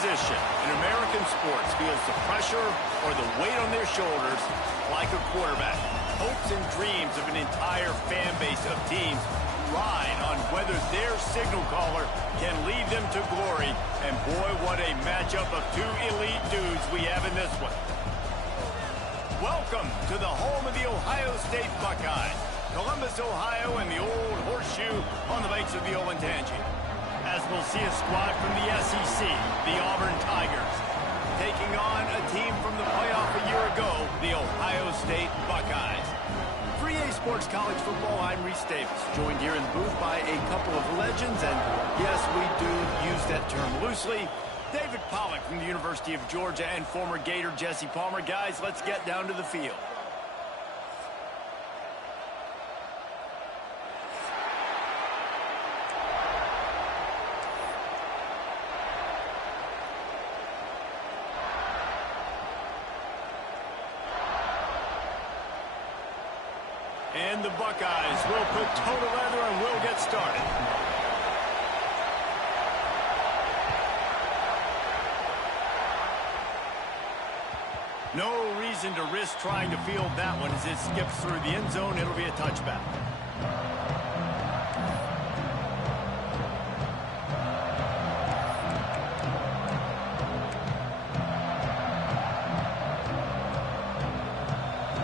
position in American sports feels the pressure or the weight on their shoulders like a quarterback. Hopes and dreams of an entire fan base of teams ride on whether their signal caller can lead them to glory. And boy, what a matchup of two elite dudes we have in this one. Welcome to the home of the Ohio State Buckeyes. Columbus, Ohio, and the old horseshoe on the banks of the Olentangy. As we'll see a squad from the SEC, the Auburn Tigers, taking on a team from the playoff a year ago, the Ohio State Buckeyes. 3A Sports College Football, I'm Reese Davis, joined here in the booth by a couple of legends, and yes, we do use that term loosely. David Pollack from the University of Georgia and former Gator Jesse Palmer. Guys, let's get down to the field. And the Buckeyes will put toe to leather and will get started. No reason to risk trying to field that one as it skips through the end zone. It'll be a touchback.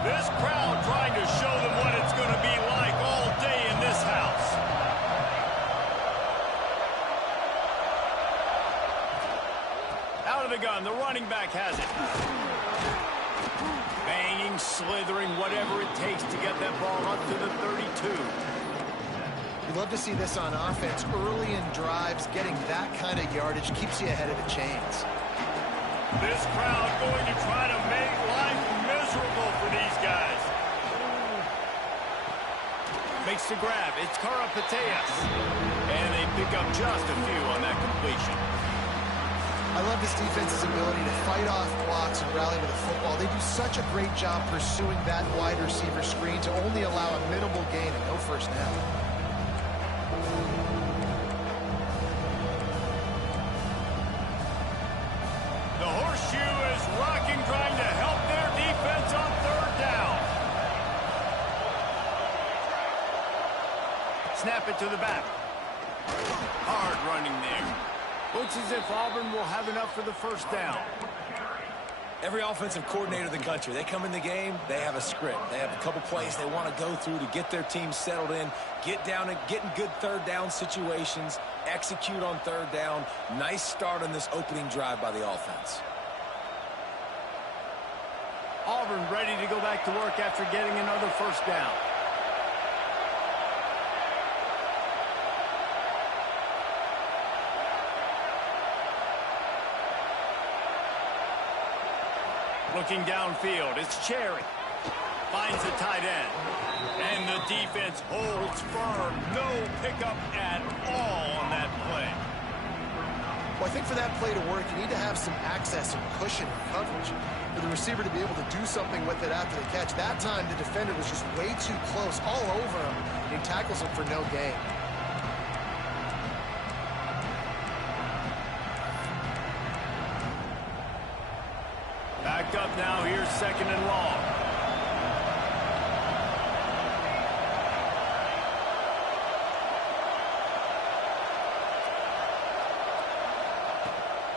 This crowd trying to show them what it's going to be like all day in this house. Out of the gun, the running back has it. Banging, slithering, whatever it takes to get that ball up to the 32. You love to see this on offense. Early in drives, getting that kind of yardage keeps you ahead of the chains. This crowd going to try to make life miserable for these guys. Makes the grab. It's Karapateas. And they pick up just a few on that completion. I love this defense's ability to fight off blocks and rally with the football. They do such a great job pursuing that wide receiver screen to only allow a minimal gain and no first down. The horseshoe is rocking, trying to help their defense on third down. Snap it to the back. Hard running there. Looks as if Auburn will have enough for the first down. Every offensive coordinator in the country, they come in the game, they have a script. They have a couple plays they want to go through to get their team settled in, get down and get in good third down situations, execute on third down. Nice start on this opening drive by the offense. Auburn ready to go back to work after getting another first down. Looking downfield, it's Cherry. Finds the tight end. And the defense holds firm. No pickup at all on that play. Well, I think for that play to work, you need to have some access and cushion and coverage. For the receiver to be able to do something with it after the catch. That time, the defender was just way too close, all over him. And he tackles him for no gain. Backed up now, here's second and long.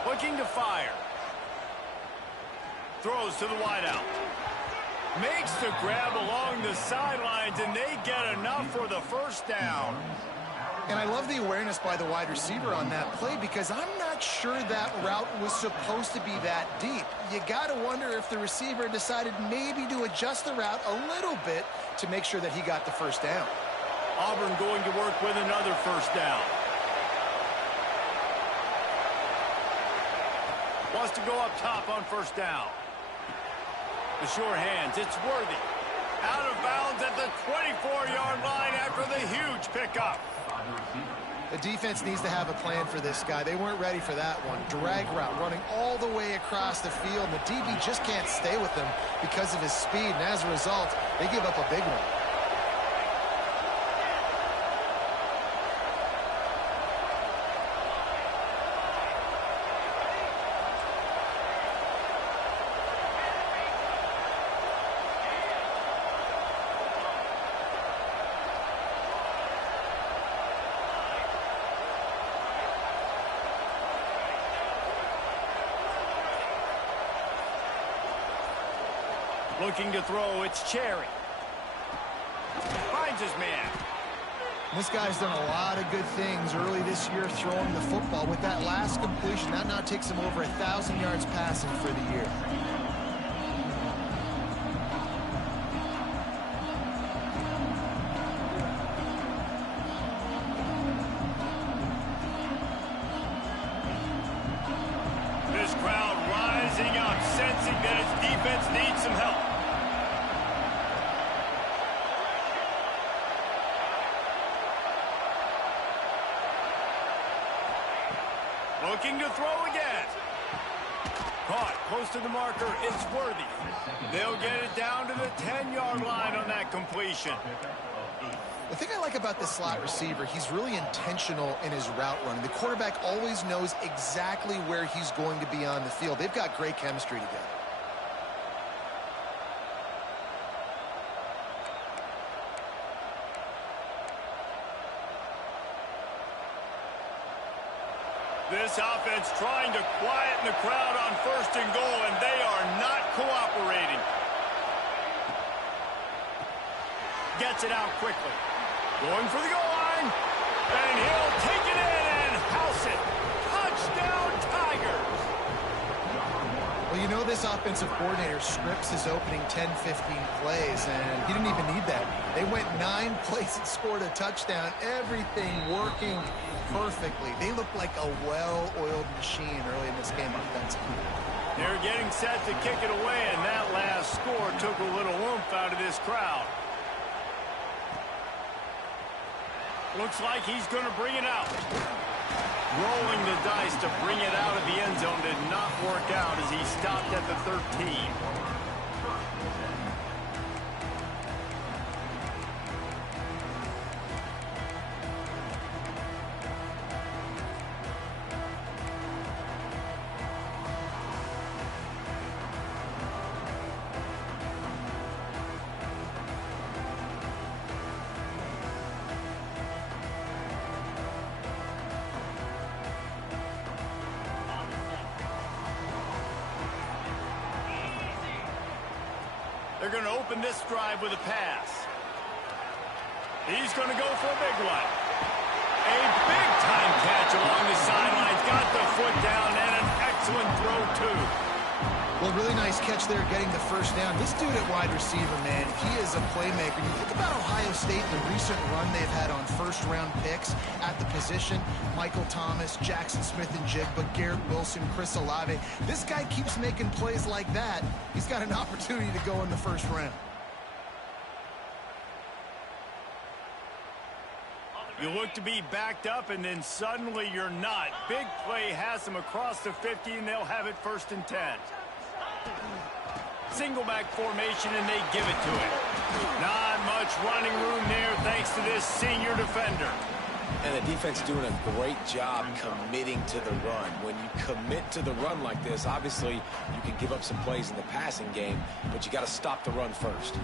Looking to fire. Throws to the wideout. Makes the grab along the sidelines, and they get enough for the first down. And I love the awareness by the wide receiver on that play because I'm not sure that route was supposed to be that deep. You got to wonder if the receiver decided maybe to adjust the route a little bit to make sure that he got the first down. Auburn going to work with another first down. Wants to go up top on first down. The sure hands, it's Worthy. Out of bounds at the 24-yard line after the huge pickup. The defense needs to have a plan for this guy. They weren't ready for that one. Drag route running all the way across the field. And the DB just can't stay with him because of his speed. And as a result, they give up a big one. Looking to throw, it's Cherry. Finds his man. This guy's done a lot of good things early this year throwing the football. With that last completion, that now takes him over 1,000 yards passing for the year. This crowd rising up, sensing that its defense needs some help. Looking to throw again. Caught close to the marker is Worthy. They'll get it down to the 10-yard line on that completion. The thing I like about this slot receiver, he's really intentional in his route running. The quarterback always knows exactly where he's going to be on the field. They've got great chemistry together. This offense trying to quieten the crowd on 1st and goal, and they are not cooperating. Gets it out quickly. Going for the goal line. And he'll take it in and house it. Touchdown, Tigers. Well, you know this offensive coordinator scripts his opening 10, 15 plays, and he didn't even need that. They went 9 plays and scored a touchdown. Everything working perfectly. They look like a well-oiled machine early in this game offensively. They're getting set to kick it away, and that last score took a little oomph out of this crowd. Looks like he's going to bring it out. Rolling the dice to bring it out of the end zone did not work out as he stopped at the 13. They're going to open this drive with a pass. He's going to go for a big one. A big-time catch along the sidelines. Got the foot down and an excellent throw, too. Well, really nice catch there getting the first down. This dude at wide receiver, man, he is a playmaker. You think about Ohio State, the recent run they've had on first-round picks at the position. Michael Thomas, Jackson Smith-Njigba, Garrett Wilson, Chris Olave. This guy keeps making plays like that. He's got an opportunity to go in the first round. You look to be backed up, and then suddenly you're not. Big play has them across the 50, and they'll have it 1st and 10. Single back formation, and they give it to him. Not much running room there thanks to this senior defender. And the defense doing a great job committing to the run. When you commit to the run like this, obviously you can give up some plays in the passing game, but you got to stop the run first.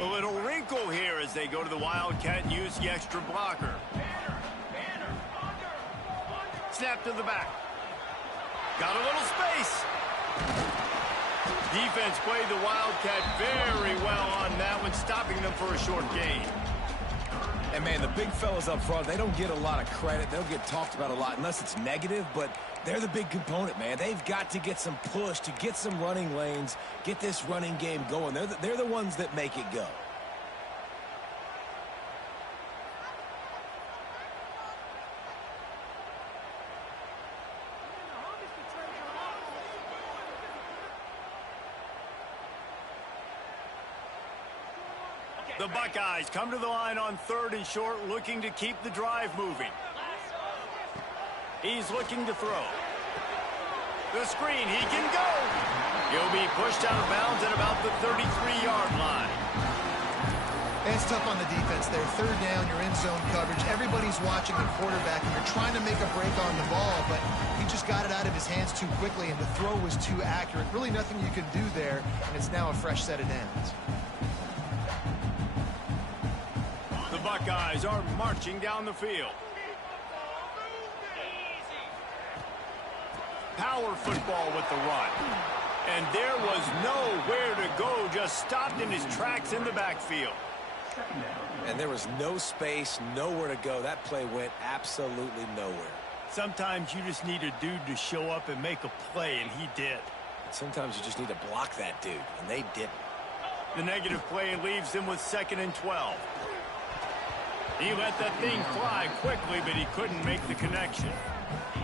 A little wrinkle here as they go to the Wildcat and use the extra blocker. Snap to the back. Got a little space. Defense played the Wildcat very well on that one, stopping them for a short gain. And, man, the big fellas up front, they don't get a lot of credit. They'll get talked about a lot unless it's negative, but they're the big component, man. They've got to get some push, to get some running lanes, get this running game going. They're the ones that make it go. The Buckeyes come to the line on 3rd and short, looking to keep the drive moving. He's looking to throw. The screen, he can go. He'll be pushed out of bounds at about the 33-yard line. And it's tough on the defense there. 3rd down, you're in zone coverage. Everybody's watching the quarterback, and you're trying to make a break on the ball, but he just got it out of his hands too quickly, and the throw was too accurate. Really nothing you can do there, and it's now a fresh set of downs. The Buckeyes are marching down the field. Power football with the run. And there was nowhere to go, just stopped in his tracks in the backfield. And there was no space, nowhere to go. That play went absolutely nowhere. Sometimes you just need a dude to show up and make a play, and he did. Sometimes you just need to block that dude, and they didn't. The negative play leaves him with 2nd and 12. He let that thing fly quickly, but he couldn't make the connection.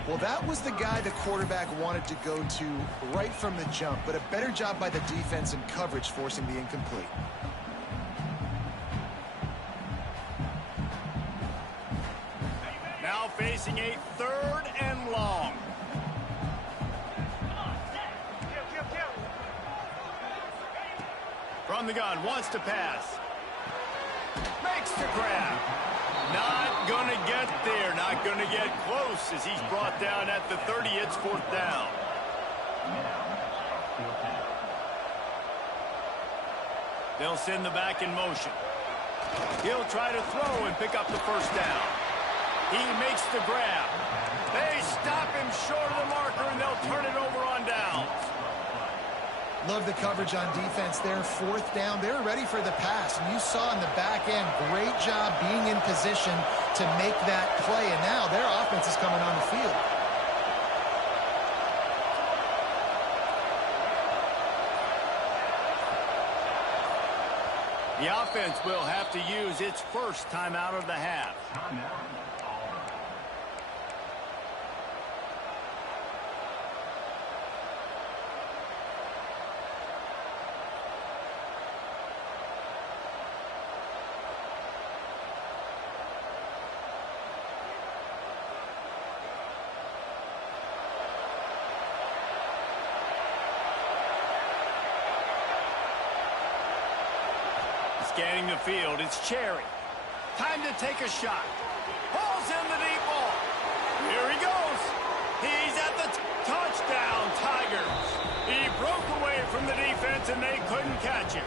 Well, that was the guy the quarterback wanted to go to right from the jump, but a better job by the defense and coverage forcing the incomplete. Now facing a 3rd and long. From the gun, wants to pass. Makes the grab. Not going to get there, not going to get close as he's brought down at the 30. It's 4th down. They'll send the back in motion. He'll try to throw and pick up the 1st down. He makes the grab. They stop him short of the marker, and they'll turn it over on downs. Love the coverage on defense there. 4th down. They were ready for the pass. And you saw in the back end, great job being in position to make that play. And now their offense is coming on the field. The offense will have to use its first timeout of the half. Scanning the field, it's Cherry. Time to take a shot. Pulls in the deep ball. Here he goes. He's at the touchdown, Tigers. He broke away from the defense, and they couldn't catch him.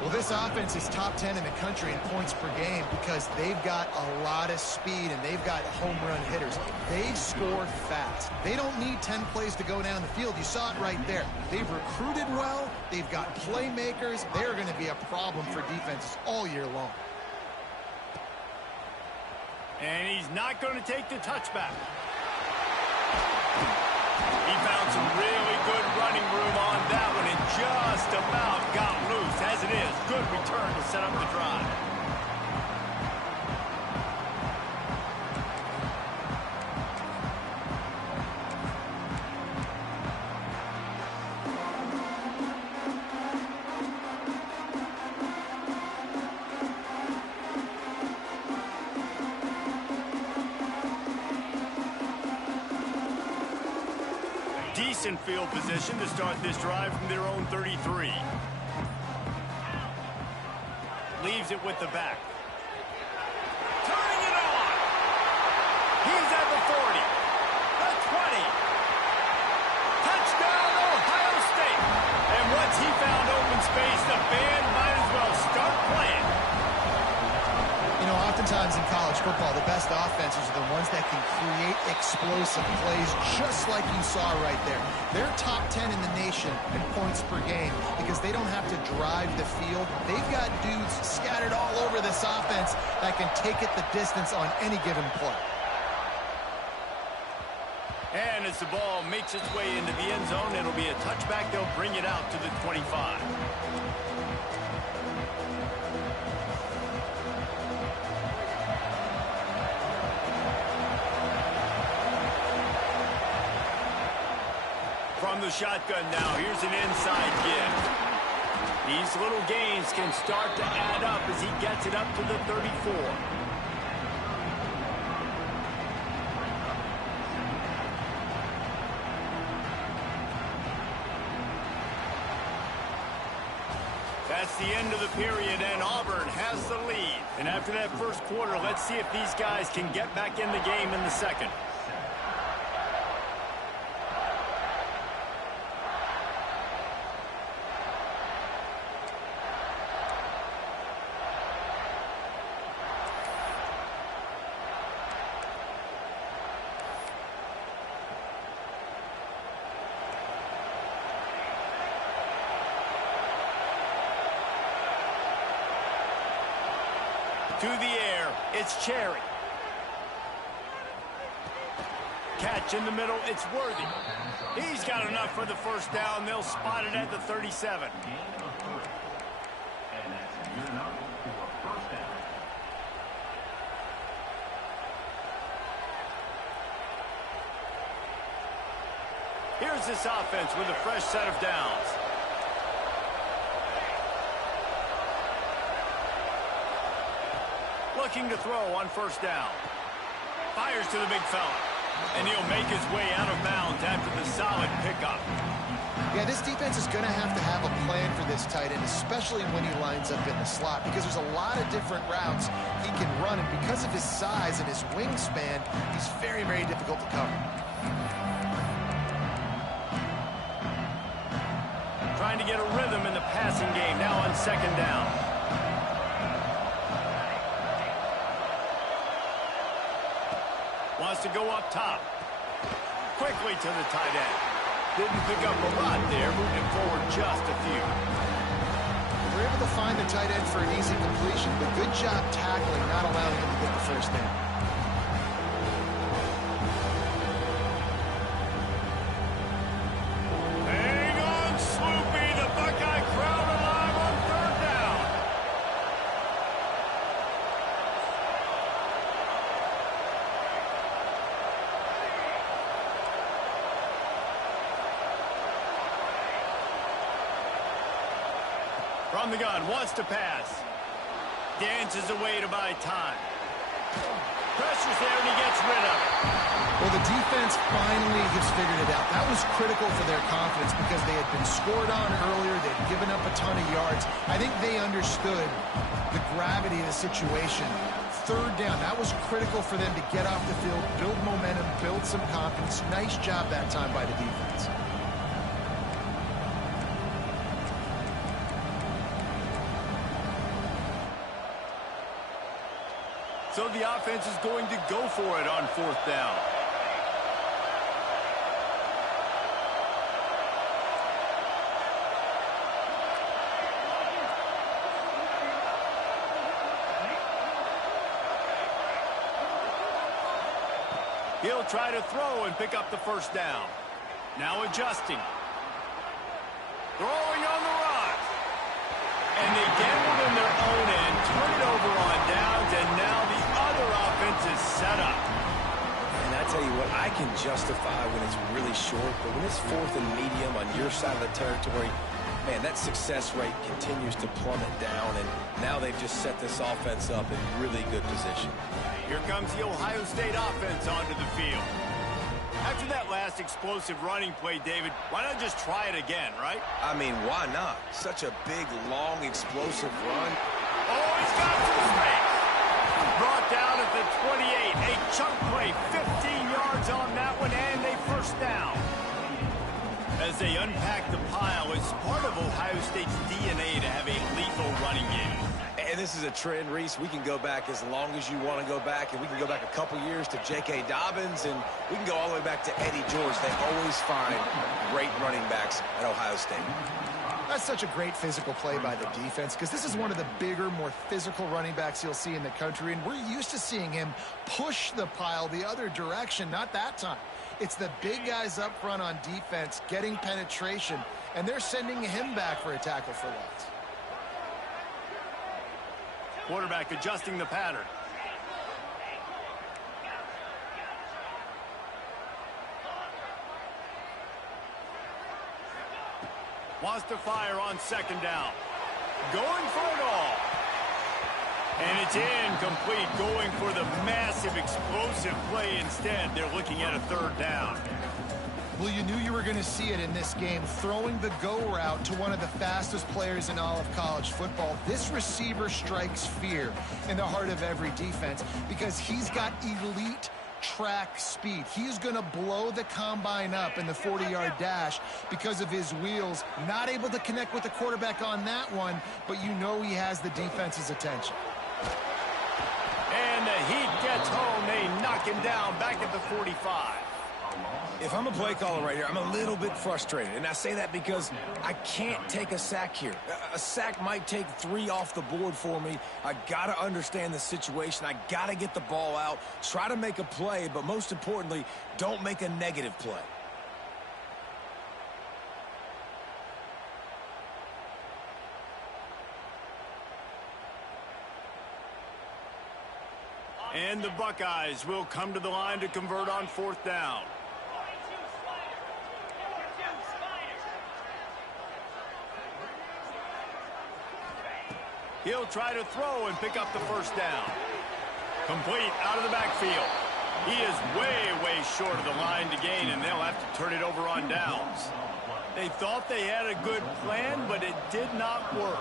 Well, this offense is top 10 in the country in points per game because they've got a lot of speed and they've got home run hitters. They score fast. They don't need 10 plays to go down the field. You saw it right there. They've recruited well. They've got playmakers. They're going to be a problem for defenses all year long. And he's not going to take the touchback. He found some really good running room on that one and just about got loose. As it is, good return to set up the drive. Decent field position to start this drive from their own 33. Leaves it with the back. Turning it on. He's at the 40. The 20. Touchdown, Ohio State. And once he found open space, the band might as well start playing. You know, oftentimes in college football, the best offenses are the ones that can create explosive plays just like you saw right there. They're top 10 in the nation in points per game because they don't have to drive the field. They've got dudes scattered all over this offense that can take it the distance on any given play. And as the ball makes its way into the end zone, it'll be a touchback. They'll bring it out to the 25. From the shotgun now, here's an inside give. These little gains can start to add up as he gets it up to the 34. That's the end of the period, and Auburn has the lead. And after that first quarter, let's see if these guys can get back in the game in the second. To the air, it's Cherry. Catch in the middle, it's Worthy. He's got enough for the first down. They'll spot it at the 37. Here's this offense with a fresh set of downs. Looking to throw on first down. Fires to the big fella. And he'll make his way out of bounds after the solid pickup. Yeah, this defense is going to have a plan for this tight end, especially when he lines up in the slot, because there's a lot of different routes he can run, and because of his size and his wingspan, he's very, very difficult to cover. Trying to get a rhythm in the passing game now on second down. Wants to go up top. Quickly to the tight end. Didn't pick up a lot there, moving forward just a few. We're able to find the tight end for an easy completion, but good job tackling, not allowing him to get the first down. Hang on, Sloopy. The Buckeye crowd alive on third down. From the gun, wants to pass. Dances away to buy time. Pressure's there and he gets rid of it. Well, the defense finally has figured it out. That was critical for their confidence because they had been scored on earlier. They'd given up a ton of yards. I think they understood the gravity of the situation. Third down, that was critical for them to get off the field, build momentum, build some confidence. Nice job that time by the defense. So the offense is going to go for it on fourth down. He'll try to throw and pick up the first down. Now adjusting. Throwing on the run. And they gambled in their own end, turn it over on downs, and now the other offense is set up. And I tell you what, I can justify when it's really short, but when it's fourth and medium on your side of the territory, man, that success rate continues to plummet down, and now they've just set this offense up in really good position. Here comes the Ohio State offense onto the field. After that last explosive running play, David, why not just try it again, right? I mean, why not? Such a big, long, explosive run. Oh, he's got some space. Brought down at the 28. A chunk play, 15 yards on that one, and a first down. As they unpack the pile, it's part of Ohio State's DNA to have a lethal running game. And this is a trend, Reese. We can go back as long as you want to go back, and we can go back a couple years to J.K. Dobbins, and we can go all the way back to Eddie George. They always find great running backs at Ohio State. That's such a great physical play by the defense because this is one of the bigger, more physical running backs you'll see in the country, and we're used to seeing him push the pile the other direction, not that time. It's the big guys up front on defense getting penetration, and they're sending him back for a tackle for loss. Quarterback adjusting the pattern. Wants to fire on second down. Going for it all. And it's incomplete, going for the massive explosive play instead. They're looking at a third down. Well, you knew you were going to see it in this game, throwing the go route to one of the fastest players in all of college football. This receiver strikes fear in the heart of every defense because he's got elite track speed. He's going to blow the combine up in the 40-yard dash because of his wheels. Not able to connect with the quarterback on that one, but you know he has the defense's attention. And the Heat gets home. They knock him down back at the 45. If I'm a play caller right here, I'm a little bit frustrated. And I say that because I can't take a sack here. A sack might take 3 off the board for me. I got to understand the situation. I got to get the ball out, try to make a play, but most importantly, don't make a negative play. And the Buckeyes will come to the line to convert on 4th down. He'll try to throw and pick up the 1st down. Complete out of the backfield. He is way short of the line to gain, and they'll have to turn it over on downs. They thought they had a good plan, but it did not work.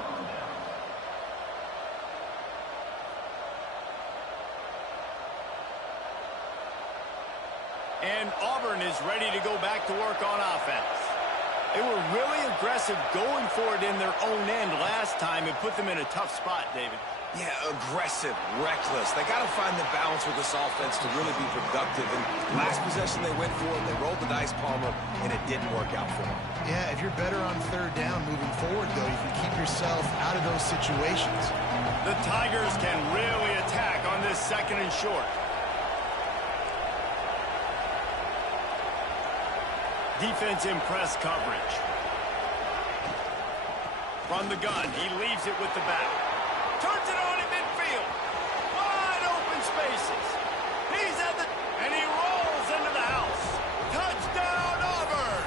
And Auburn is ready to go back to work on offense. They were really aggressive going for it in their own end last time and put them in a tough spot, David. Yeah, aggressive, reckless. They got to find the balance with this offense to really be productive. And last possession they went for it, they rolled the dice, Palmer, and it didn't work out for them. Yeah, if you're better on 3rd down moving forward, though, you can keep yourself out of those situations. The Tigers can really attack on this 2nd and short. Defense in press coverage. From the gun, he leaves it with the back. Turns it on in midfield. Wide open spaces. He's at the... and he rolls into the house. Touchdown, Auburn!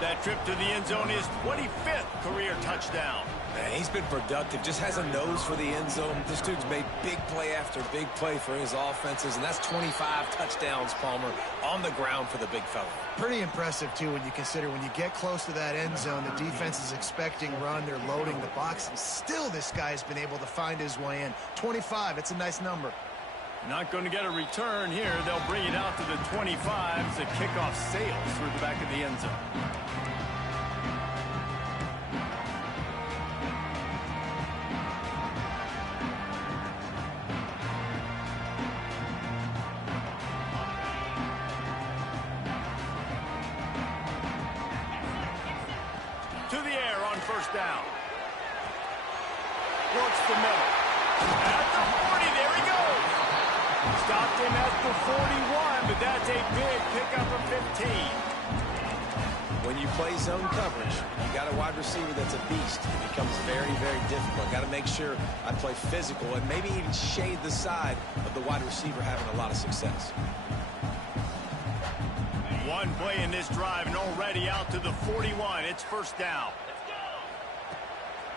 That trip to the end zone is 25th career touchdown. Man, he's been productive, just has a nose for the end zone. This dude's made big play after big play for his offenses, and that's 25 touchdowns, Palmer, on the ground for the big fella. Pretty impressive, too, when you consider when you get close to that end zone, the defense is expecting run, they're loading the box, and still this guy's been able to find his way in. 25, it's a nice number. Not going to get a return here. They'll bring it out to the 25 as the kickoff sails through the back of the end zone. To the air on 1st down. Works the middle. At the 40, there he goes. Stopped him at the 41, but that's a big pickup of 15. When you play zone coverage, you got a wide receiver that's a beast. It becomes very difficult. Got to make sure I play physical and maybe even shade the side of the wide receiver having a lot of success. One play in this drive and already out to the 41. It's 1st down.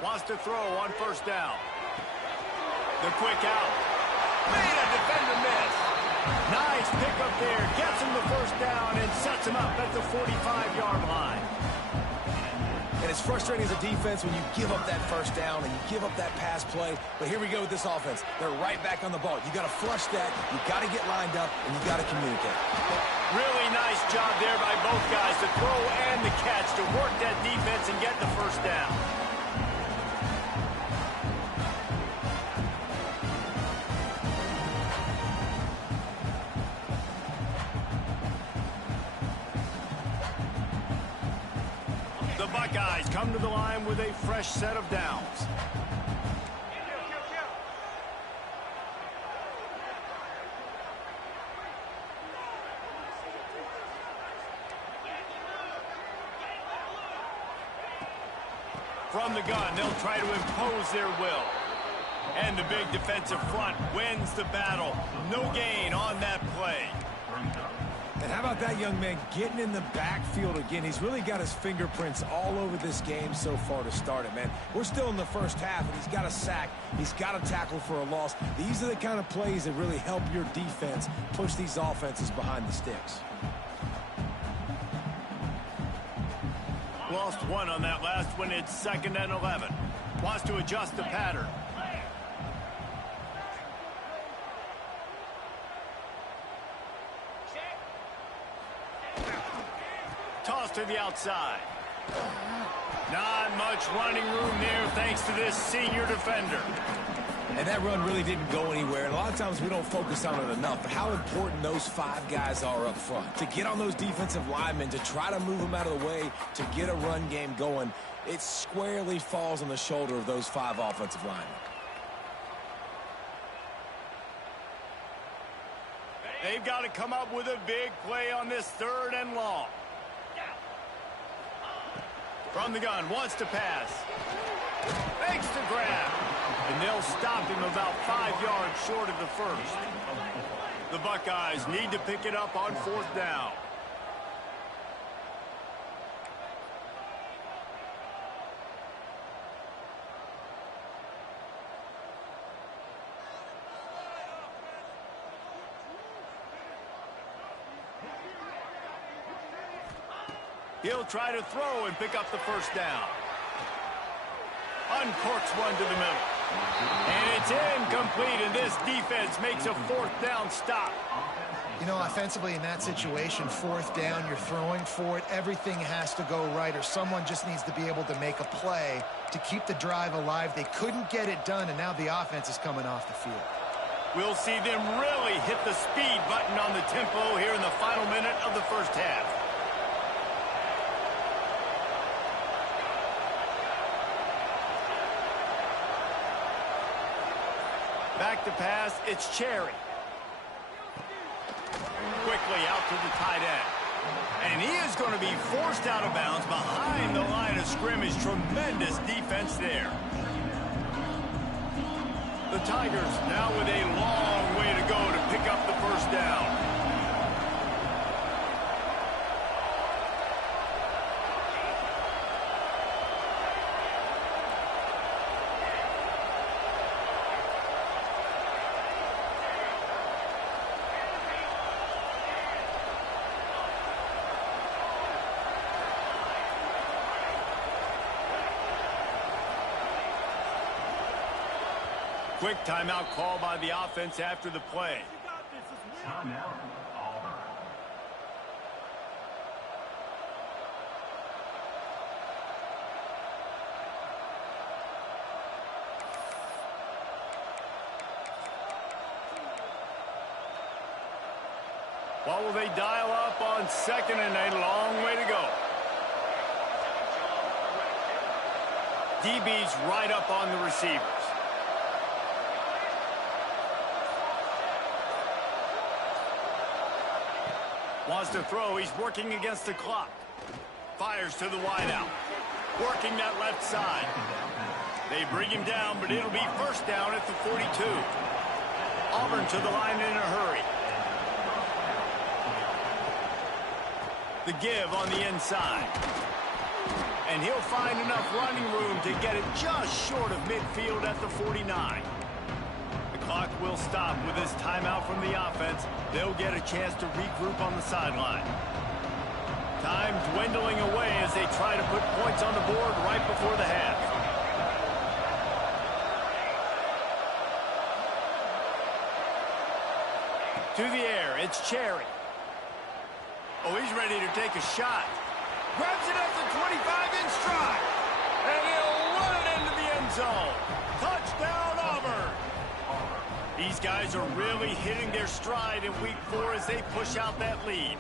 Wants to throw on 1st down. The quick out. Made a defender miss. Nice pickup there. Gets him the 1st down and sets him up at the 45-yard line. And it's frustrating as a defense when you give up that 1st down and you give up that pass play. But here we go with this offense. They're right back on the ball. You got to flush that. You got to get lined up, and you got to communicate. Really nice job there by both guys to throw and the catch to work that defense and get the 1st down. The Buckeyes come to the line with a fresh set of downs. From the gun, they'll try to impose their will. And the big defensive front wins the battle. No gain on that play. And how about that young man getting in the backfield again? He's really got his fingerprints all over this game so far to start it, man. We're still in the 1st half, and he's got a sack. He's got a tackle for a loss. These are the kind of plays that really help your defense push these offenses behind the sticks. Lost one on that last one. It's 2nd and 11. Wants to adjust the pattern. Toss to the outside. Not much running room there thanks to this senior defender. And that run really didn't go anywhere. And a lot of times we don't focus on it enough. But how important those 5 guys are up front. To get on those defensive linemen, to try to move them out of the way, to get a run game going, it squarely falls on the shoulder of those 5 offensive linemen. They've got to come up with a big play on this 3rd and long. From the gun, wants to pass. Makes the grab. And they'll stop him about 5 yards short of the first. The Buckeyes need to pick it up on 4th down. He'll try to throw and pick up the 1st down. Uncorks one to the middle. And it's incomplete, and this defense makes a 4th down stop. You know, offensively in that situation, 4th down, you're throwing for it. Everything has to go right, or someone just needs to be able to make a play to keep the drive alive. They couldn't get it done, and now the offense is coming off the field. We'll see them really hit the speed button on the tempo here in the final minute of the 1st half. Back to pass, it's Cherry. Quickly out to the tight end. And he is going to be forced out of bounds behind the line of scrimmage. Tremendous defense there. The Tigers now with a long way to go to pick up the 1st down. Quick timeout call by the offense after the play. Timeout, Auburn. What will they dial up on 2nd and a long way to go? DB's right up on the receivers. Wants to throw. He's working against the clock. Fires to the wideout. Working that left side. They bring him down, but it'll be 1st down at the 42. Auburn to the line in a hurry. The give on the inside. And he'll find enough running room to get it just short of midfield at the 49. Clock will stop with this timeout from the offense. They'll get a chance to regroup on the sideline. Time dwindling away as they try to put points on the board right before the half. To the air, it's Cherry. Oh, he's ready to take a shot. Grabs it at the 25 in stride. And he'll run it into the end zone. Touchdown, Auburn. These guys are really hitting their stride in Week 4 as they push out that lead.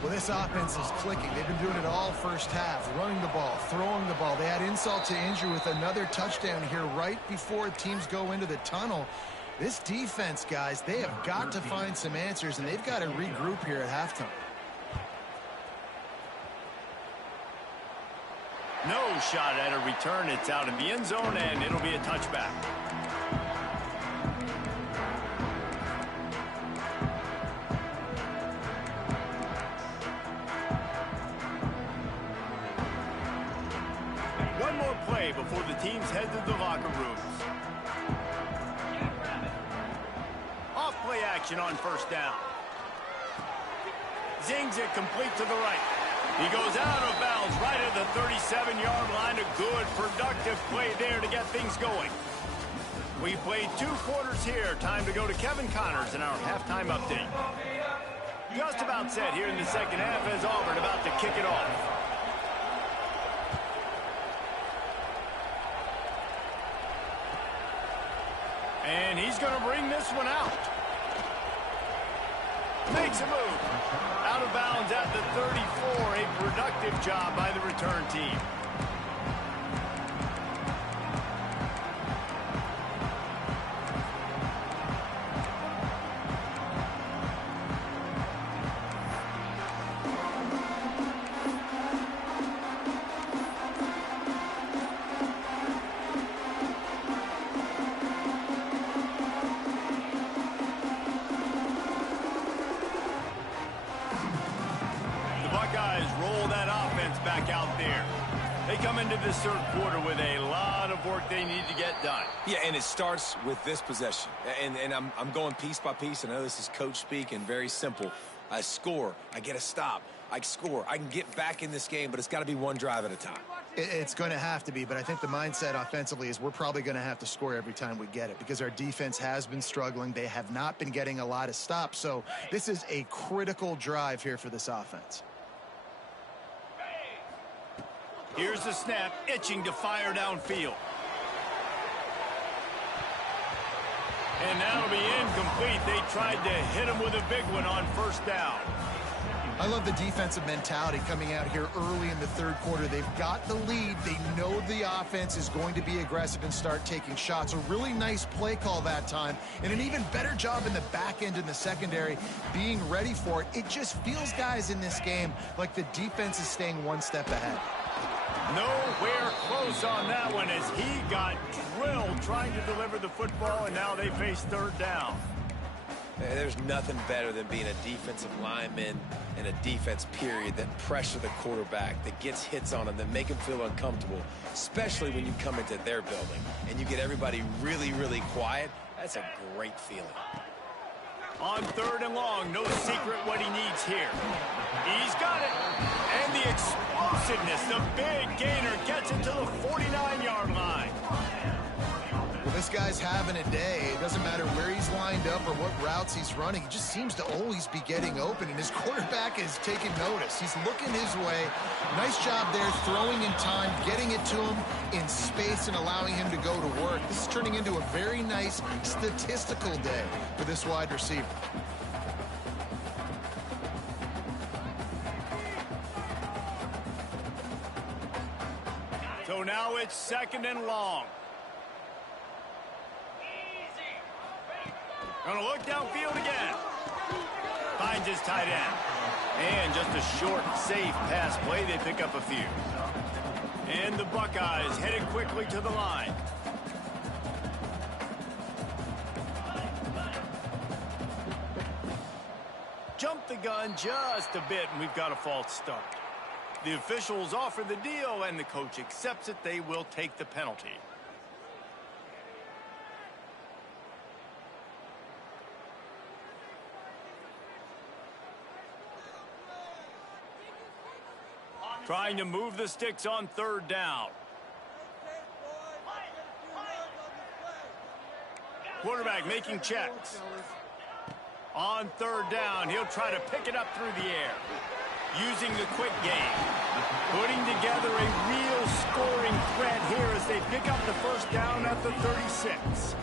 Well, this offense is clicking. They've been doing it all 1st half, running the ball, throwing the ball. They had insult to injury with another touchdown here right before teams go into the tunnel. This defense, guys, they have got to find some answers, and they've got to regroup here at halftime. No shot at a return. It's out in the end zone, and it'll be a touchback. One more play before the teams head to the locker rooms. Off play action on 1st down. Zings it complete to the right. He goes out of bounds right at the 37-yard line. A good, productive play there to get things going. We played 2 quarters here. Time to go to Kevin Connors in our halftime update. Just about set here in the 2nd half as Auburn about to kick it off. And he's going to bring this one out. Makes a move. Out of bounds at the 34. A productive job by the return team. Roll that offense back out there. They come into this third quarter with a lot of work they need to get done. Yeah, and it starts with this possession. And I'm going piece by piece. I know this is coach speak and very simple. I score. I get a stop. I score. I can get back in this game, but it's got to be one drive at a time. It's going to have to be, but I think the mindset offensively is we're probably going to have to score every time we get it because our defense has been struggling. They have not been getting a lot of stops. So this is a critical drive here for this offense. Here's the snap, itching to fire downfield. And that'll be incomplete. They tried to hit him with a big one on first down. I love the defensive mentality coming out here early in the third quarter. They've got the lead. They know the offense is going to be aggressive and start taking shots. A really nice play call that time, and an even better job in the back end in the secondary being ready for it. It just feels, guys, in this game like the defense is staying one step ahead. Nowhere close on that one as he got drilled trying to deliver the football, and now they face third down. There's nothing better than being a defensive lineman and a defense period that pressure the quarterback, that gets hits on him, that make him feel uncomfortable, especially when you come into their building and you get everybody really, really quiet. That's a great feeling. On third and long, no secret what he needs here. He's got it. And the explosiveness, the big gainer gets it to the 49-yard line. Well, this guy's having a day. It doesn't matter where he's lined up or what routes he's running. He just seems to always be getting open, and his quarterback is taking notice. He's looking his way. Nice job there, throwing in time, getting it to him in space and allowing him to go to work. This is turning into a very nice statistical day for this wide receiver. So now it's second and long. Gonna look downfield again. Finds his tight end. And just a short, safe pass play. They pick up a few. And the Buckeyes headed quickly to the line. Jump the gun just a bit, and we've got a false start. The officials offer the deal, and the coach accepts it. They will take the penalty. Trying to move the sticks on third down. Quarterback making checks. On third down, he'll try to pick it up through the air. Using the quick game. Putting together a real scoring threat here as they pick up the first down at the 36.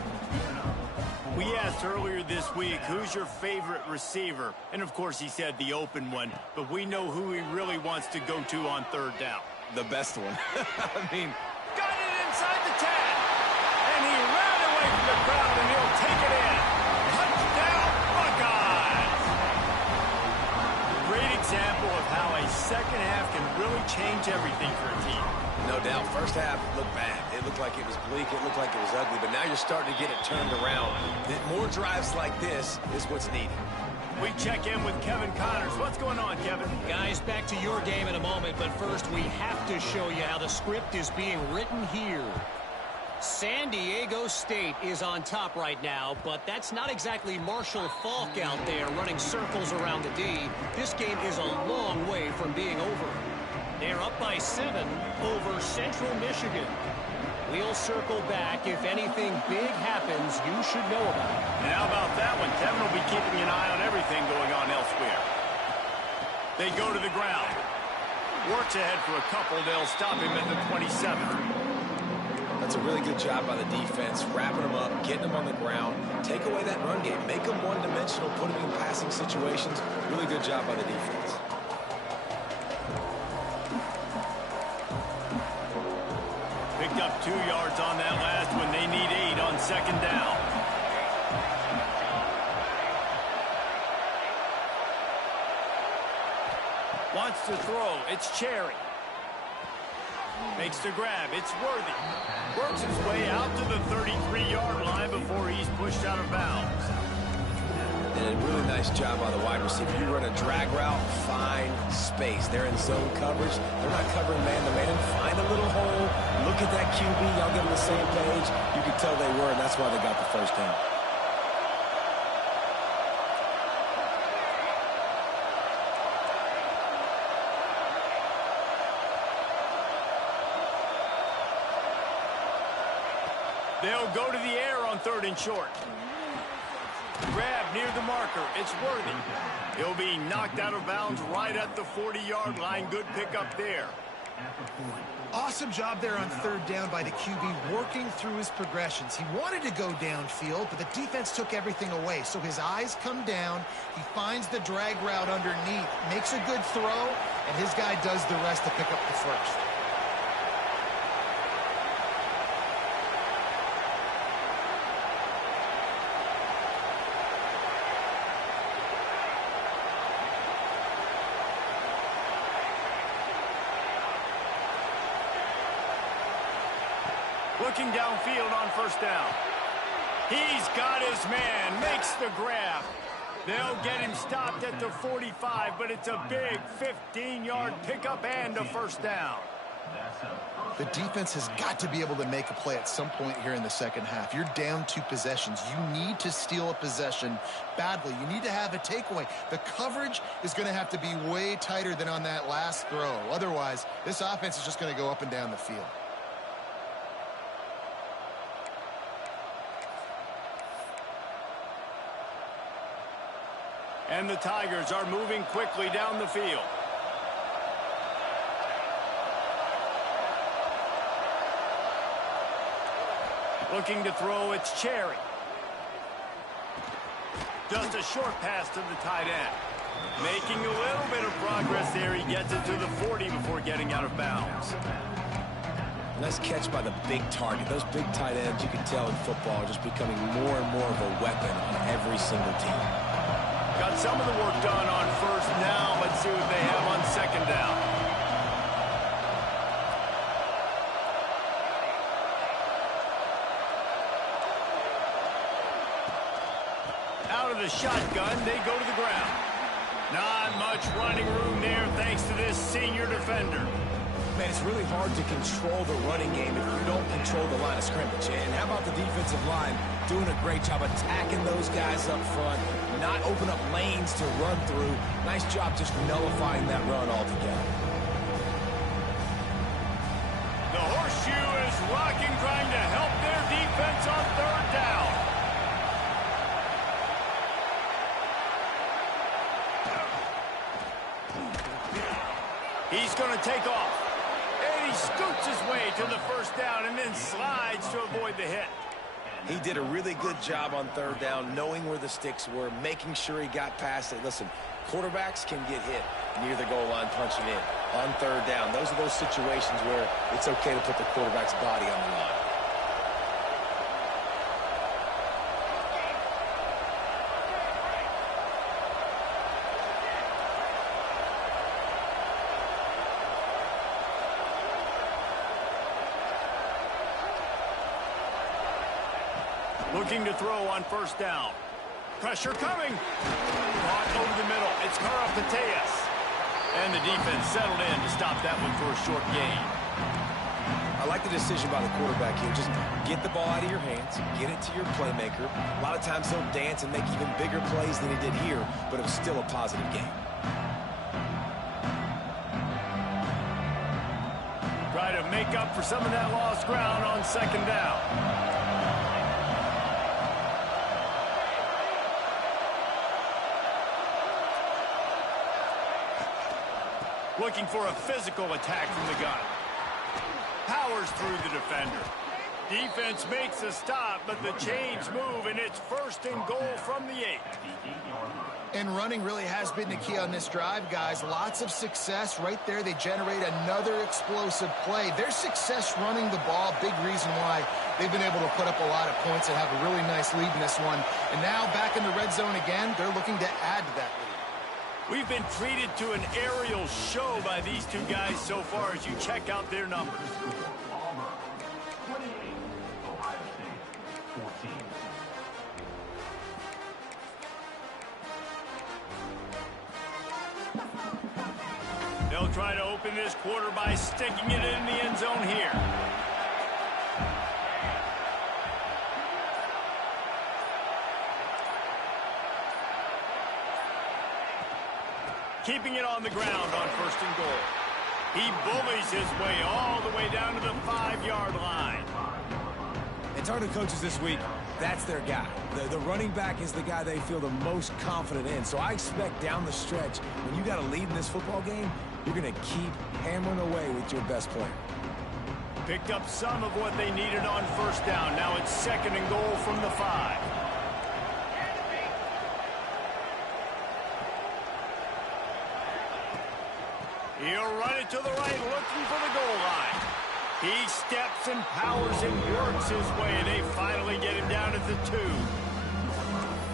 We asked earlier this week, who's your favorite receiver? And, of course, he said the open one. But we know who he really wants to go to on third down. The best one. I mean, got it inside the 10. And he ran away from the crowd, and he'll take it in. Touchdown, Buckeyes! Great example of how a second half can really change everything for a team. no doubt, first half looked bad. It looked like it was bleak. It looked like it was ugly. But now you're starting to get it turned around. That more drives like this is what's needed. We check in with Kevin Connors. What's going on, Kevin? Guys, back to your game in a moment. But first, we have to show you how the script is being written here. San Diego State is on top right now, but that's not exactly Marshall Faulk out there running circles around the D. This game is a long way from being over. They're up by 7 over Central Michigan. We'll circle back. If anything big happens, you should know about it. And how about that one? Kevin will be keeping an eye on everything going on elsewhere. They go to the ground. Works ahead for a couple. They'll stop him at the 27. That's a really good job by the defense, wrapping them up, getting them on the ground. Take away that run game. Make them one-dimensional, put them in passing situations. Really good job by the defense. Picked up 2 yards on that last one. They need 8 on second down. Wants to throw. It's Cherry. Makes the grab. It's Worthy. Works his way out to the 33-yard line before he's pushed out of bounds. And a really nice job by the wide receiver. You run a drag route, find space. They're in zone coverage. They're not covering man-to-man. Find a little hole. Look at that QB. Y'all get on the same page. You can tell they were, and that's why they got the first down. They'll go to the air on 3rd and short. Grab near the marker. It's Worthy. He'll be knocked out of bounds right at the 40-yard line. Good pickup there. Awesome job there on 3rd down by the QB, working through his progressions. He wanted to go downfield, but the defense took everything away. So his eyes come down. He finds the drag route underneath, makes a good throw, and his guy does the rest to pick up the first. Looking downfield on 1st down. He's got his man, makes the grab. They'll get him stopped at the 45, but it's a big 15-yard pickup and a 1st down. The defense has got to be able to make a play at some point here in the second half. You're down 2 possessions. You need to steal a possession badly. You need to have a takeaway. The coverage is going to have to be way tighter than on that last throw. Otherwise, this offense is just going to go up and down the field. And the Tigers are moving quickly down the field. Looking to throw, it's Cherry. Just a short pass to the tight end. Making a little bit of progress there. He gets it to the 40 before getting out of bounds. Nice catch by the big target. Those big tight ends, you can tell in football, are just becoming more and more of a weapon on every single team. Got some of the work done on 1st down. Let's see what they have on 2nd down. Out of the shotgun, they go to the ground. Not much running room there thanks to this senior defender. Man, it's really hard to control the running game if you don't control the line of scrimmage. And how about the defensive line doing a great job attacking those guys up front, not open up lanes to run through. Nice job just nullifying that run altogether. The horseshoe is rocking, trying to help their defense on 3rd down. He's going to take off. And he scoots his way to the 1st down and then slides to avoid the hit. He did a really good job on 3rd down, knowing where the sticks were, making sure he got past it. Listen, quarterbacks can get hit near the goal line punching in. On 3rd down, those are those situations where it's okay to put the quarterback's body on the line. Looking to throw on 1st down. Pressure coming. Caught over the middle. It's Karapateas. And the defense settled in to stop that one for a short gain. I like the decision by the quarterback here. Just get the ball out of your hands, get it to your playmaker. A lot of times he'll dance and make even bigger plays than he did here, but it was still a positive game. Try to make up for some of that lost ground on 2nd down. Looking for a physical attack from the gun. Powers through the defender. Defense makes a stop, but the chains move, and it's 1st and goal from the 8. And running really has been the key on this drive, guys. Lots of success right there. They generate another explosive play. Their success running the ball, big reason why they've been able to put up a lot of points and have a really nice lead in this one. And now back in the red zone again, they're looking to add to that lead. We've been treated to an aerial show by these two guys so far as you check out their numbers. Auburn, 28. Ohio State, 14. They'll try to open this quarter by sticking it in the end zone here. Keeping it on the ground on 1st and goal. He bullies his way all the way down to the 5-yard line. And talking to coaches this week, that's their guy. The running back is the guy they feel the most confident in. So I expect down the stretch, when you got a lead in this football game, you're going to keep hammering away with your best player. Picked up some of what they needed on 1st down. Now it's 2nd and goal from the 5. He'll run it to the right, looking for the goal line. He steps and powers and works his way, and they finally get him down at the 2.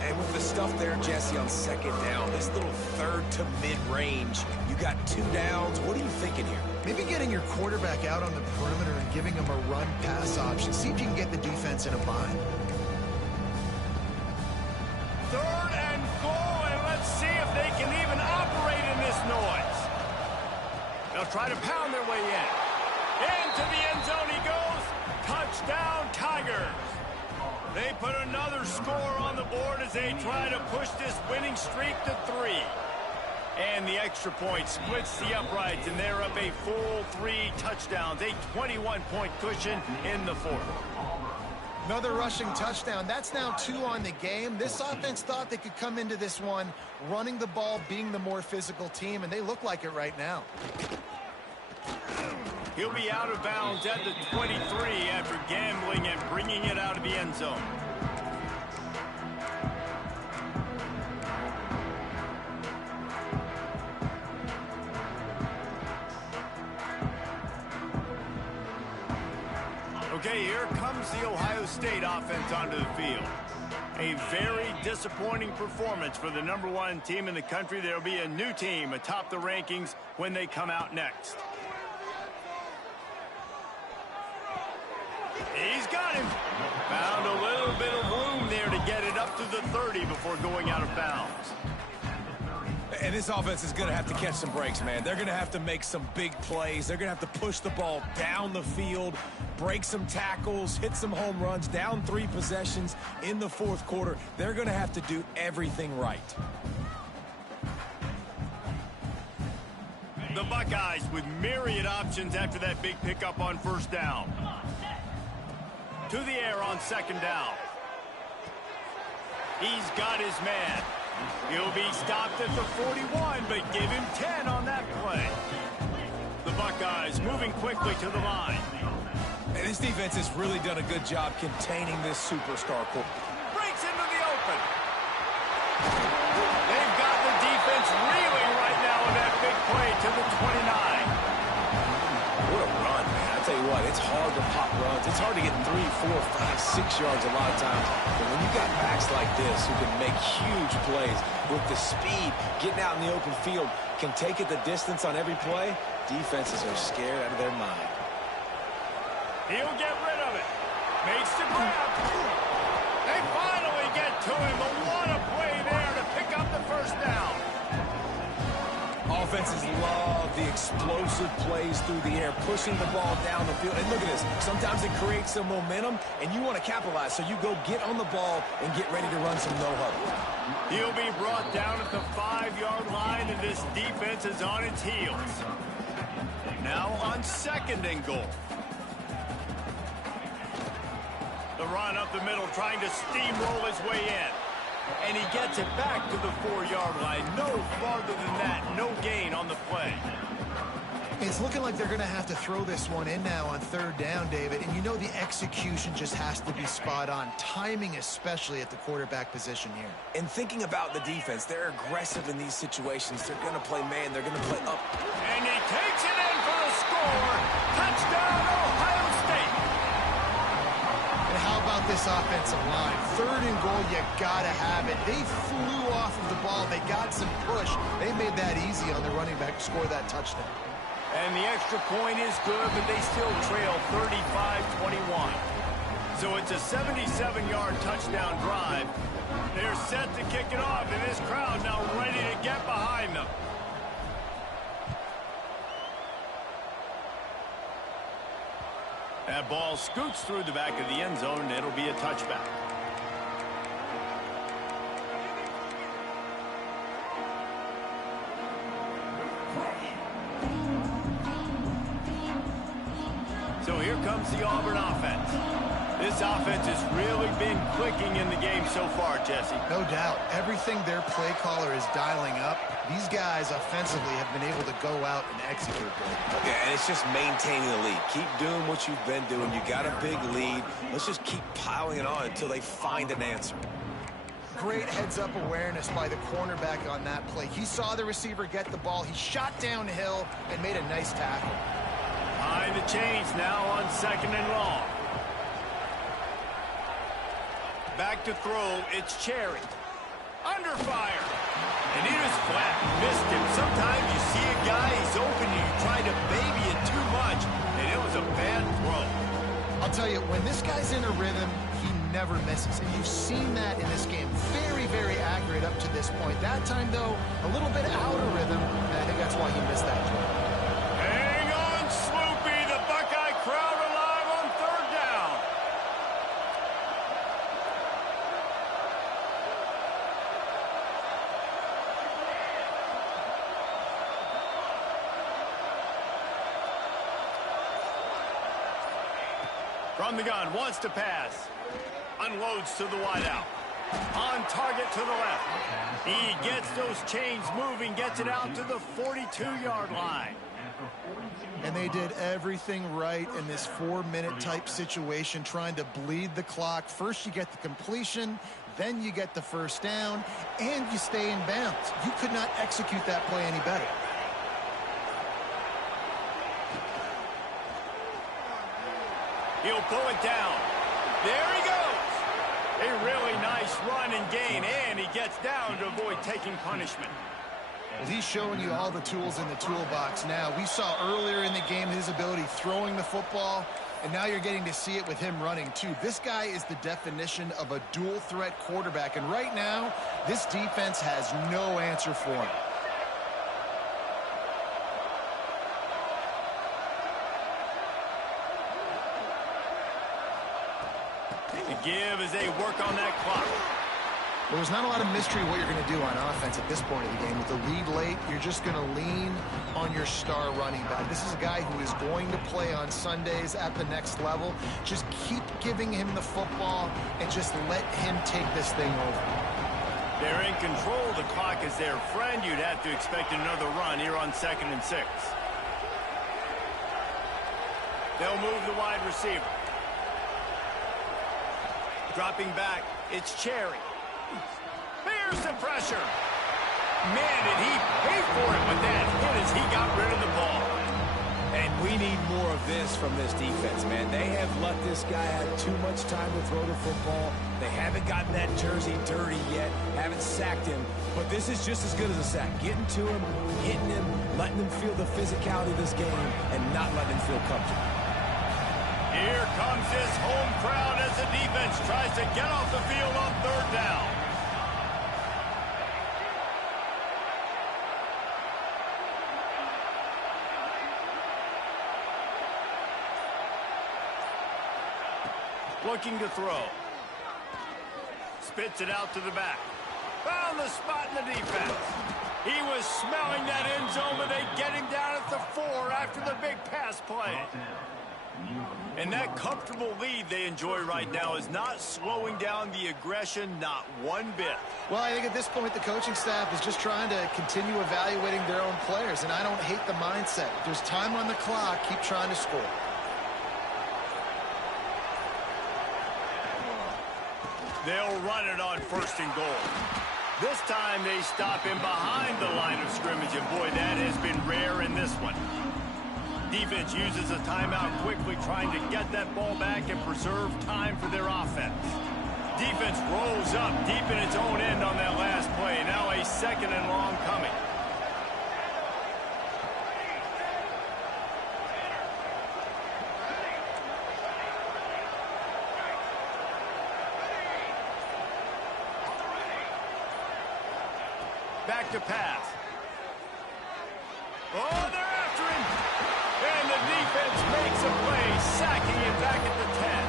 And with the stuff there, Jesse, on 2nd down, this little 3rd to mid-range, you got 2 downs. What are you thinking here? Maybe getting your quarterback out on the perimeter and giving him a run-pass option. See if you can get the defense in a bind. 3rd and goal, and let's see if they can even operate in this noise. They'll try to pound their way in. Into the end zone he goes. Touchdown, Tigers. They put another score on the board as they try to push this winning streak to 3. And the extra point splits the uprights, and they're up a full 3 touchdowns, a 21-point cushion in the 4th. Another rushing touchdown. That's now 2 on the game. This offense thought they could come into this one running the ball, being the more physical team, and they look like it right now. He'll be out of bounds at the 23 after gambling and bringing it out of the end zone. Okay, here comes the Ohio State offense onto the field. A very disappointing performance for the #1 team in the country. There'll be a new team atop the rankings when they come out next. He's got him. Found a little bit of room there to get it up to the 30 before going out of bounds. And this offense is going to have to catch some breaks, man. They're going to have to make some big plays. They're going to have to push the ball down the field, break some tackles, hit some home runs, down 3 possessions in the 4th quarter. They're going to have to do everything right. The Buckeyes with myriad options after that big pickup on 1st down. To the air on 2nd down. He's got his man. He'll be stopped at the 41, but give him 10 on that play. The Buckeyes moving quickly to the line. And this defense has really done a good job containing this superstar. Breaks into the open. They've got the defense reeling right now with that big play to the 29. What a run, man. I'll tell you what, it's hard to pop runs. It's hard to get 3, 4, 5, 6 yards a lot of times. But when you got backs like this who can make huge plays with the speed, getting out in the open field, can take it the distance on every play, defenses are scared out of their mind. He'll get rid of it. Makes the grab. They finally get to him, but what a play there to pick up the 1st down. Offenses love the explosive plays through the air, pushing the ball down the field. And look at this. Sometimes it creates some momentum, and you want to capitalize. So you go get on the ball and get ready to run some no-huddle. He'll be brought down at the 5-yard line, and this defense is on its heels. Now on 2nd and goal. The run up the middle, trying to steamroll his way in. And he gets it back to the 4-yard line. No farther than that. No gain on the play. It's looking like they're going to have to throw this one in now on third down, David. And you know the execution just has to be spot on. Timing especially at the quarterback position here. And thinking about the defense, they're aggressive in these situations. They're going to play man. They're going to play up. And he takes it in for the score. Touchdown, Ohio State. And how about this offensive line? Third and goal, you got to have it. They flew off of the ball. They got some push. They made that easy on the running back to score that touchdown. And the extra point is good, but they still trail 35-21. So it's a 77-yard touchdown drive. They're set to kick it off, and this crowd now ready to get behind them. That ball scoots through the back of the end zone, and it'll be a touchback. So here comes the Auburn offense. This offense has really been clicking in the game so far, Jesse. No doubt. Everything their play caller is dialing up, these guys offensively have been able to go out and execute good. Yeah, and it's just maintaining the lead. Keep doing what you've been doing. You got a big lead. Let's just keep piling it on until they find an answer. Great heads-up awareness by the cornerback on that play. He saw the receiver get the ball. He shot downhill and made a nice tackle. Behind the chains now on second and long. Back to throw, it's Cherry. Under fire. And he was flat, missed him. Sometimes you see a guy, he's open, and you try to baby it too much, and it was a bad throw. I'll tell you, when this guy's in a rhythm, he never misses. And you've seen that in this game. Very, very accurate up to this point. That time, though, a little bit out of rhythm, and I think that's why he missed that throw. Hang on, Sloopy, the Buckeye crowd alive on third down. From the gun, wants to pass. Unloads to the wideout. On target to the left. He gets those chains moving, gets it out to the 42-yard line. And they did everything right in this 4-minute type situation, trying to bleed the clock. First you get the completion, then you get the first down, and you stay in bounds. You could not execute that play any better. He'll pull it down. There he goes. A really nice run and gain, and he gets down to avoid taking punishment. Well, he's showing you all the tools in the toolbox now. We saw earlier in the game his ability throwing the football, and now you're getting to see it with him running too. This guy is the definition of a dual threat quarterback, and right now, this defense has no answer for him. The give as they work on that clock. There was not a lot of mystery what you're going to do on offense at this point of the game. With the lead late, you're just going to lean on your star running back. This is a guy who is going to play on Sundays at the next level. Just keep giving him the football and just let him take this thing over. They're in control. The clock is their friend. You'd have to expect another run here on 2nd and 6. They'll move the wide receiver. Dropping back, it's Cherry. There's the pressure. Man, did he pay for it with that hit as he got rid of the ball. And we need more of this from this defense, man. They have let this guy have too much time to throw the football. They haven't gotten that jersey dirty yet, haven't sacked him. But this is just as good as a sack. Getting to him, hitting him, letting him feel the physicality of this game, and not letting him feel comfortable. Here comes this home crowd as the defense tries to get off the field on third down. Looking to throw. Spits it out to the back. Found the spot in the defense. He was smelling that end zone, but they get him down at the 4 after the big pass play. And that comfortable lead they enjoy right now is not slowing down the aggression, not one bit. Well, I think at this point the coaching staff is just trying to continue evaluating their own players, and I don't hate the mindset. If there's time on the clock, keep trying to score. They'll run it on 1st and goal. This time they stop him behind the line of scrimmage, and boy, that has been rare in this one. Defense uses a timeout quickly, trying to get that ball back and preserve time for their offense. Defense rolls up deep in its own end on that last play. Now a 2nd and long coming. Back to pass. Oh, they're after him. And the defense makes a play, sacking him back at the 10.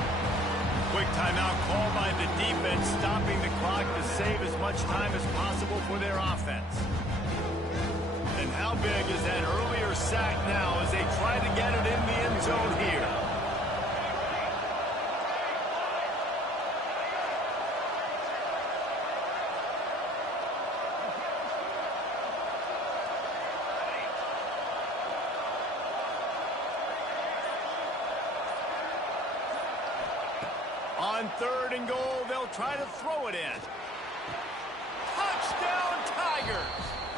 Quick timeout called by the defense, stopping the clock to save as much time as possible for their offense. And how big is that earlier sack now as they try to get it in the end zone here? On 3rd and goal, they'll try to throw it in. Touchdown, Tigers!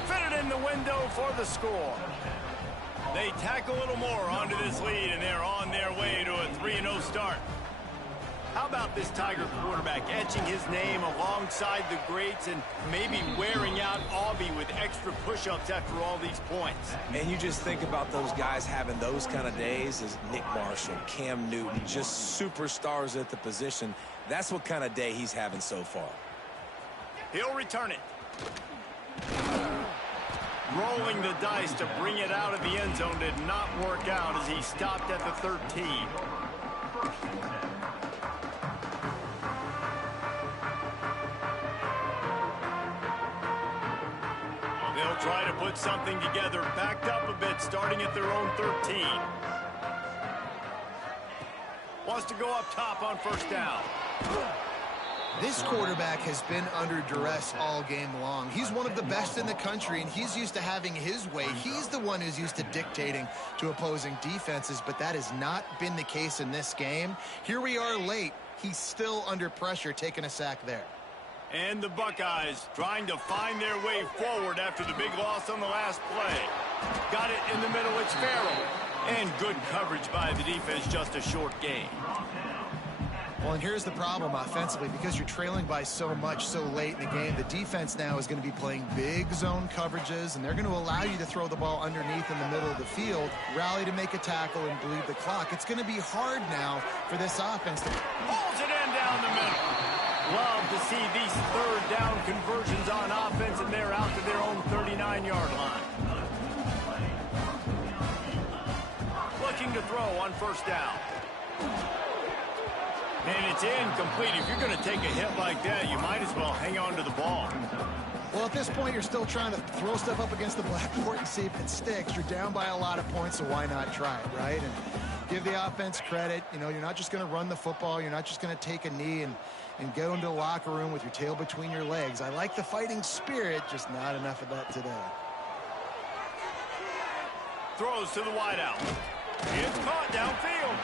Fitted in the window for the score. They tack a little more onto this lead, and they're on their way to a 3-0 start. How about this Tiger quarterback etching his name alongside the greats and maybe wearing out Auburn with extra push-ups after all these points? And you just think about those guys having those kind of days as Nick Marshall, Cam Newton, just superstars at the position. That's what kind of day he's having so far. He'll return it. Rolling the dice to bring it out of the end zone did not work out as he stopped at the 13. They'll try to put something together, backed up a bit, starting at their own 13. Wants to go up top on 1st down. This quarterback has been under duress all game long. He's one of the best in the country, and he's used to having his way. He's the one who's used to dictating to opposing defenses, but that has not been the case in this game. Here we are late. He's still under pressure, taking a sack there. And the Buckeyes trying to find their way forward after the big loss on the last play. Got it in the middle. It's Farrell. And good coverage by the defense, just a short gain. Well, and here's the problem offensively. Because you're trailing by so much so late in the game, the defense now is going to be playing big zone coverages, and they're going to allow you to throw the ball underneath in the middle of the field, rally to make a tackle, and bleed the clock. It's going to be hard now for this offense to... Pulls it in down the middle. Love to see these 3rd down conversions on offense, and they're out to their own 39-yard line. Looking to throw on 1st down. And it's incomplete. If you're going to take a hit like that, you might as well hang on to the ball. Well, at this point, you're still trying to throw stuff up against the blackboard and see if it sticks. You're down by a lot of points, so why not try it, right? And give the offense credit. You know, you're not just going to run the football. You're not just going to take a knee and go into the locker room with your tail between your legs. I like the fighting spirit, just not enough of that today. Throws to the wideout. It's caught downfield.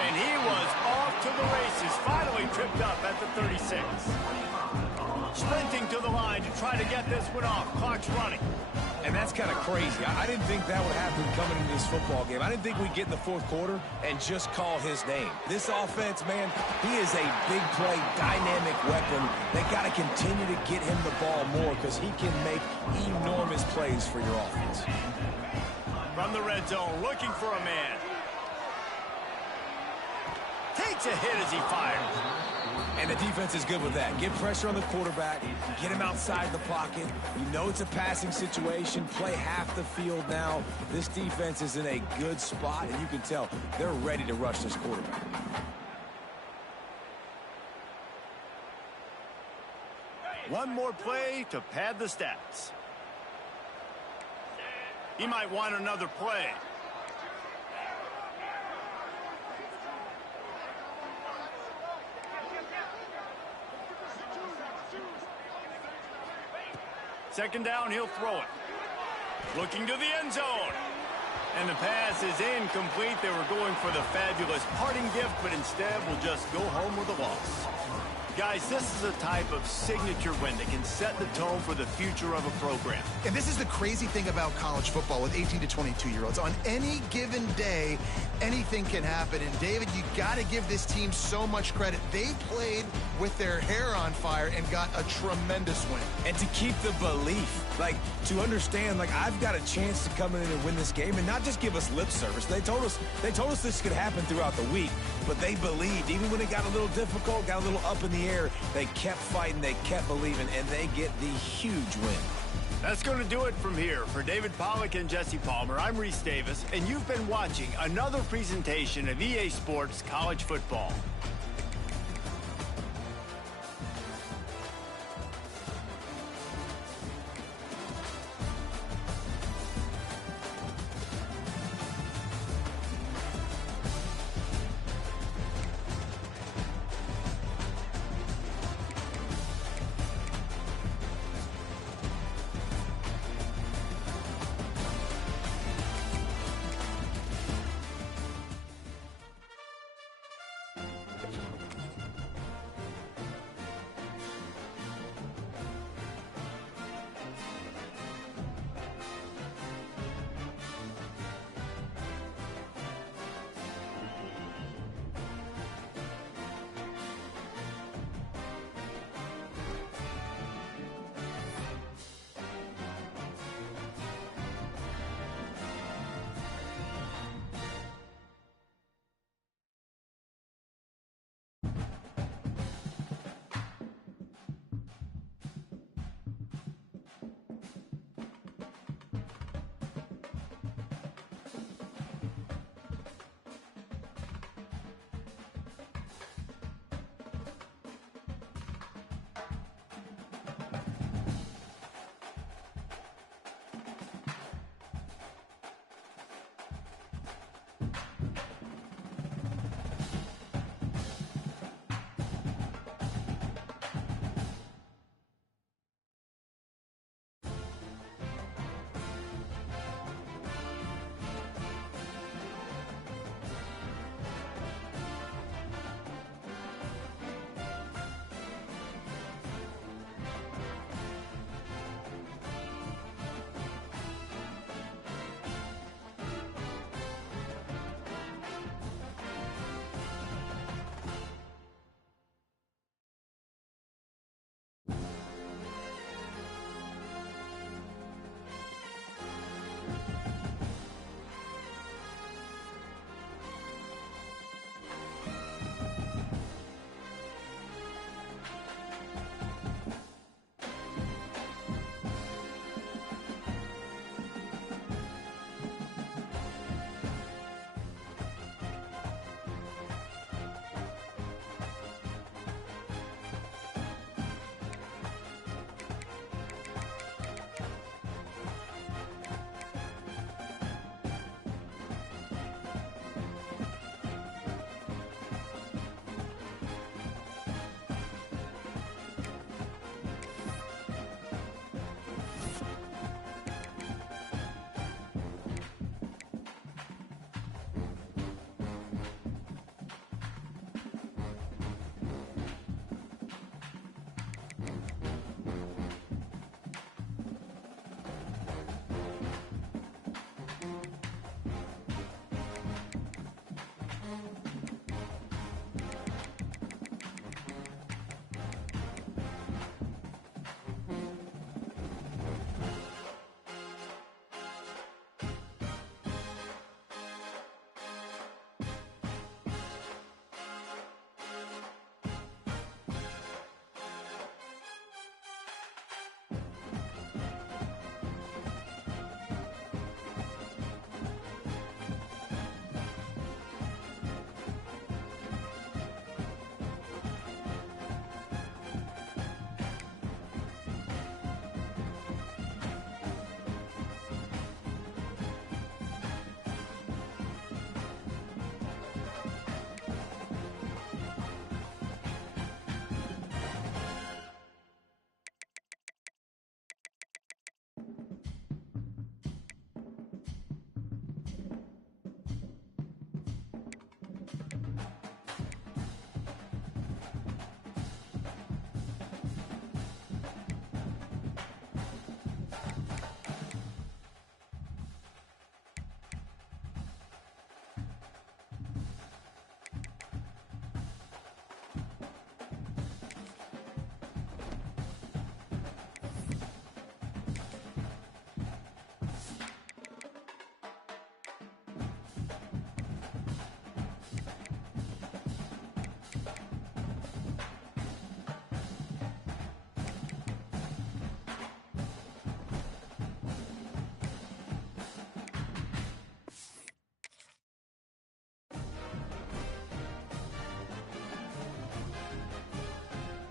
And he was off to the races, finally tripped up at the 36. Sprinting to the line to try to get this one off. Clock's running. And that's kind of crazy. I didn't think that would happen coming into this football game. I didn't think we'd get in the 4th quarter and just call his name. This offense, man, he is a big play, dynamic weapon. They got to continue to get him the ball more because he can make enormous plays for your offense. From the red zone, looking for a man. Takes a hit as he fires. And the defense is good with that. Get pressure on the quarterback, get him outside the pocket. You know it's a passing situation. Play half the field now. This defense is in a good spot, and you can tell they're ready to rush this quarterback. One more play to pad the stats. He might want another play. Second down, he'll throw it. Looking to the end zone. And the pass is incomplete. They were going for the fabulous parting gift, but instead will just go home with a loss. Guys, this is a type of signature win that can set the tone for the future of a program. And this is the crazy thing about college football with 18 to 22-year-olds. On any given day, anything can happen. And, David, you got to give this team so much credit. They played with their hair on fire and got a tremendous win. And to keep the belief, like, to understand, like, I've got a chance to come in and win this game and not just give us lip service. They told us this could happen throughout the week, but they believed. Even when it got a little difficult, got a little up in the air, they kept fighting, they kept believing, and they get the huge win. That's going to do it from here. For David Pollack and Jesse Palmer, I'm Reese Davis, and you've been watching another presentation of EA Sports College Football.